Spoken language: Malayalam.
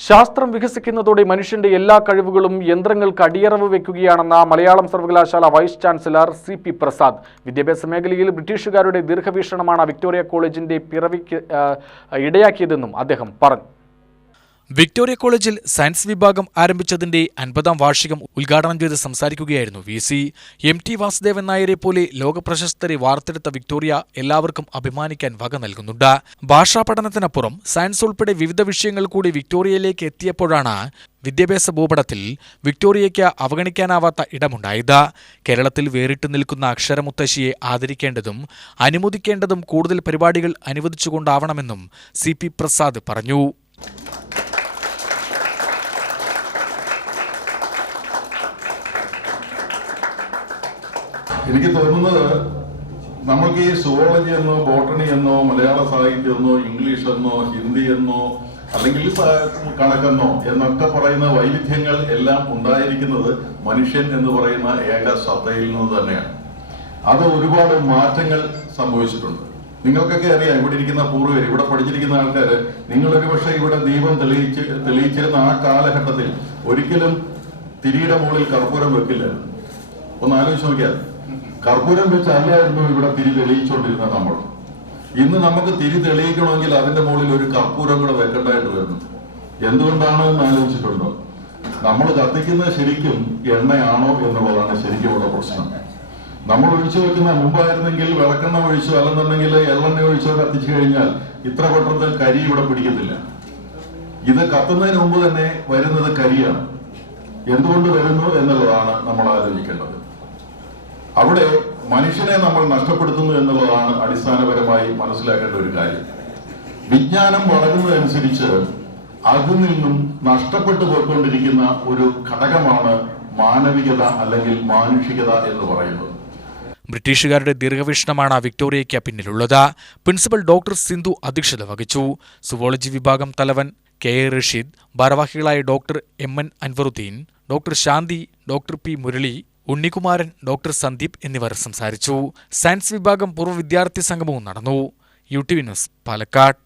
ശാസ്ത്രം വികസിക്കുന്നതോടെ മനുഷ്യന്റെ എല്ലാ കഴിവുകളും യന്ത്രങ്ങൾക്ക് അടിയറവ് വെക്കുകയാണെന്ന മലയാളം സർവകലാശാല vice chancellor C P Prasad. വിദ്യാഭ്യാസ മേഖലയിൽ ബ്രിട്ടീഷുകാരുടെ ദീർഘവീക്ഷണമാണ് വിക്ടോറിയ കോളേജിന്റെ പിറവിക്ക് ഇടയാക്കിയതെന്നും അദ്ദേഹം പറഞ്ഞു. വിക്ടോറിയ കോളേജിൽ സയൻസ് വിഭാഗം ആരംഭിച്ചതിന്റെ അൻപതാം വാർഷികം ഉദ്ഘാടനം ചെയ്ത് സംസാരിക്കുകയായിരുന്നു V C. M T Vasudevan നായരെ പോലെ ലോകപ്രശസ്തരെ വാർത്തെടുത്ത വിക്ടോറിയ എല്ലാവർക്കും അഭിമാനിക്കാൻ വക നൽകുന്നുണ്ട്. ഭാഷാ പഠനത്തിനപ്പുറം സയൻസ് ഉൾപ്പെടെ വിവിധ വിഷയങ്ങൾ കൂടി വിക്ടോറിയയിലേക്ക് എത്തിയപ്പോഴാണ് വിദ്യാഭ്യാസ ഭൂപടത്തിൽ വിക്ടോറിയയ്ക്ക് അവഗണിക്കാനാവാത്ത ഇടമുണ്ടായത്. കേരളത്തിൽ വേറിട്ട് നിൽക്കുന്ന അക്ഷരമുത്തശ്ശിയെ ആദരിക്കേണ്ടതും അനുമോദിക്കേണ്ടതും കൂടുതൽ പരിപാടികൾ അനുവദിച്ചുകൊണ്ടാവണമെന്നും സി പി പ്രസാദ് പറഞ്ഞു. എനിക്ക് തോന്നുന്നത് നമ്മൾക്ക് ഈ സുവോളജി എന്നോ ബോട്ടണി എന്നോ മലയാള സാഹിത്യം എന്നോ ഇംഗ്ലീഷ് എന്നോ ഹിന്ദി എന്നോ അല്ലെങ്കിൽ കണക്കെന്നോ എന്നൊക്കെ പറയുന്ന വൈവിധ്യങ്ങൾ എല്ലാം ഉണ്ടായിരിക്കുന്നത് മനുഷ്യൻ എന്ന് പറയുന്ന ഏക സത്തയിൽ നിന്ന് തന്നെയാണ്. അത് ഒരുപാട് മാറ്റങ്ങൾ സംഭവിച്ചിട്ടുണ്ട്. നിങ്ങൾക്കൊക്കെ അറിയാം ഇവിടെ ഇരിക്കുന്ന പൂർവർ ഇവിടെ പഠിച്ചിരിക്കുന്ന ആൾക്കാർ നിങ്ങൾ ഒരുപക്ഷെ ഇവിടെ ദീപം തെളിയിച്ച് തെളിയിച്ചിരുന്ന ആ കാലഘട്ടത്തിൽ ഒരിക്കലും തിരിയുടെ മുകളിൽ കർപ്പൂരം വെക്കില്ല. ഒന്ന് ആലോചിച്ച് നോക്കിയാൽ കർപ്പൂരം വെച്ചല്ലായിരുന്നു ഇവിടെ തിരി തെളിയിച്ചോണ്ടിരുന്ന നമ്മൾ. ഇന്ന് നമുക്ക് തിരി തെളിയിക്കണമെങ്കിൽ അതിന്റെ മുകളിൽ ഒരു കർപ്പൂരം കൂടെ വെക്കേണ്ടതായിട്ട് വരുന്നു. എന്തുകൊണ്ടാണ് എന്ന് ആലോചിച്ചിട്ടുണ്ട്? നമ്മൾ കത്തിക്കുന്നത് ശരിക്കും എണ്ണയാണോ എന്നുള്ളതാണ് ശരിക്കുമുള്ള പ്രശ്നം. നമ്മൾ ഒഴിച്ചു വെക്കുന്ന മുമ്പായിരുന്നെങ്കിൽ വിളക്കെണ്ണ ഒഴിച്ചോ അല്ലെന്നുണ്ടെങ്കിൽ എള്ളെണ്ണ ഒഴിച്ചോ കത്തിച്ചു കഴിഞ്ഞാൽ ഇത്ര പെട്ടെന്ന് കരി ഇവിടെ പിടിക്കത്തില്ല. ഇത് കത്തുന്നതിന് മുമ്പ് തന്നെ വരുന്നത് കരിയാണ്. എന്തുകൊണ്ട് വരുന്നു എന്നുള്ളതാണ് നമ്മൾ ആലോചിക്കേണ്ടത്. അവിടെ മനുഷ്യനെ നമ്മൾ നഷ്ടപ്പെടുത്തുന്നു എന്നുള്ളതാണ് അടിസ്ഥാനപരമായി മനസ്സിലാക്കേണ്ട ഒരു കാര്യം. വിജ്ഞാനം വളരുന്നതനുസരിച്ച് അതിൽ നിന്നും നഷ്ടപ്പെട്ടു പോയിക്കൊണ്ടിരിക്കുന്ന ഒരു ഘടകമാണ് മാനവികത അല്ലെങ്കിൽ മാനുഷികത എന്ന് പറയുന്നത്. ബ്രിട്ടീഷുകാരുടെ ദീർഘവീക്ഷണമാണ് വിക്ടോറിയയ്ക്ക് പിന്നിലുള്ളത്. പ്രിൻസിപ്പൽ ഡോക്ടർ സിന്ധു അധ്യക്ഷത വഹിച്ചു. സുവോളജി വിഭാഗം തലവൻ കെ എ റഷീദ് ഭാരവാഹികളായ doctor M N Anvaruddin doctor Shanti doctor P Murali Unnikumaran doctor Sandeep എന്നിവർ സംസാരിച്ചു. സയൻസ് വിഭാഗം പൂർവ വിദ്യാർത്ഥി സംഗമവും നടന്നു. U T news Palakkad.